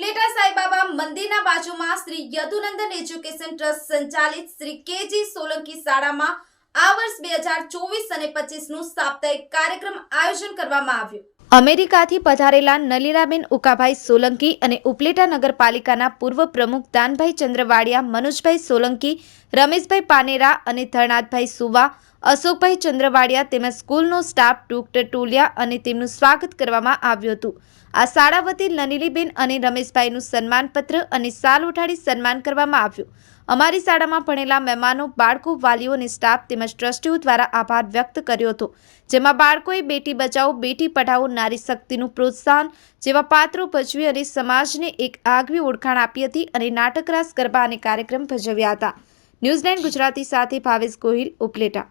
ઉપલેટા સાઈબાબા મંદિરના બાજુમાં Shri Yadunandan education trust સંચાલિત શ્રી કેજી સોલંકી શાળામાં આ વર્ષ 2024 અને 25નું સાપ્તાહિક કાર્યક્રમ આયોજન કરવામાં આવ્યું। અમેરિકાથી પધારેલા નલીલાબેન ઉકાભાઈ સોલંકી અને ઉપલેટા નગરપાલિકાના પૂર્વ પ્રમુખ દાનભાઈ ચંદ્રવાડિયા, મનોજભાઈ સોલંકી, રમેશભાઈ પાનેરા અને ધરનાથભાઈ સુવા, અશોકભાઈ ચંદ્રવાડિયા તેમજ સ્કૂલનો સ્ટાફ ડોક્ટર ટોલિયા અને તેમનું સ્વાગત કરવામાં આવ્યું હતું। આ શાળા વતી નલીલીબેન અને રમેશભાઈનું સન્માનપત્ર અને શાલ ઉઠાડી સન્માન કરવામાં આવ્યું। અમારી શાળામાં ભણેલા મહેમાનો, બાળકો, વાલીઓ અને સ્ટાફ તેમજ ટ્રસ્ટીઓ દ્વારા આભાર વ્યક્ત કર્યો હતો, જેમાં બાળકોએ બેટી બચાવો, બેટી પઢાઓ, નારી શક્તિનું પ્રોત્સાહન જેવા પાત્રો ભજવી અને સમાજને એક આગવી ઓળખાણ આપી હતી અને નાટકરાસ ગરબા અને કાર્યક્રમ ભજવ્યા હતા। ન્યૂઝ9 ગુજરાતી સાથે ભાવેશ ગોહિલ, ઉપલેટા।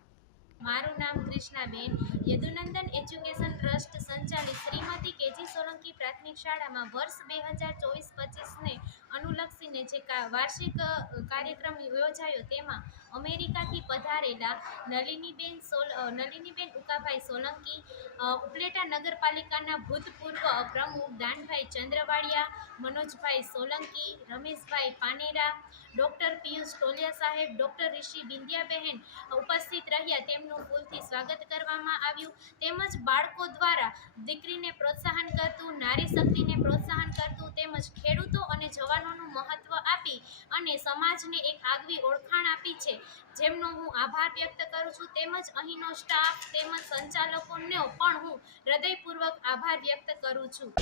મારું નામ કૃષ્ણાબેન, યદુનંદન એજ્યુકેશન ટ્રસ્ટ સંચાલિત શ્રીમતી કેજી સોલંકી પ્રાથમિક શાળામાં વર્ષ 2024-25ને અનુલક્ષીને જે વાર્ષિક કાર્યક્રમ યોજાયો તેમાં અમેરિકાથી પધારેલા નલિનીબેન ઉકાભાઈ સોલંકી, ઉપલેટા નગરપાલિકાના ભૂતપૂર્વ પ્રમુખ દાનભાઈ ચંદ્રવાડિયા, મનોજભાઈ સોલંકી, રમેશભાઈ પાનેરા, ડૉક્ટર પિયુષ ટોલિયા સાહેબ, ડૉક્ટર ઋષિ બિંદિયાબહેન ઉપસ્થિત રહ્યા। તેમનું ફૂલથી સ્વાગત કરવામાં આવ્યું। તેમજ બાળકો દ્વારા દીકરીને પ્રોત્સાહન કરતું, નારી શક્તિને પ્રોત્સાહન કરતું તેમજ ખેડૂતો અને જવાનોનું મહત્વ આપી અને સમાજને એક આગવી ઓળખાણ આપી છે, જેમનો હું આભાર વ્યક્ત કરું છું। તેમજ અહીંનો સ્ટાફ તેમજ સંચાલકોનો પણ હું હૃદયપૂર્વક આભાર વ્યક્ત કરું છું।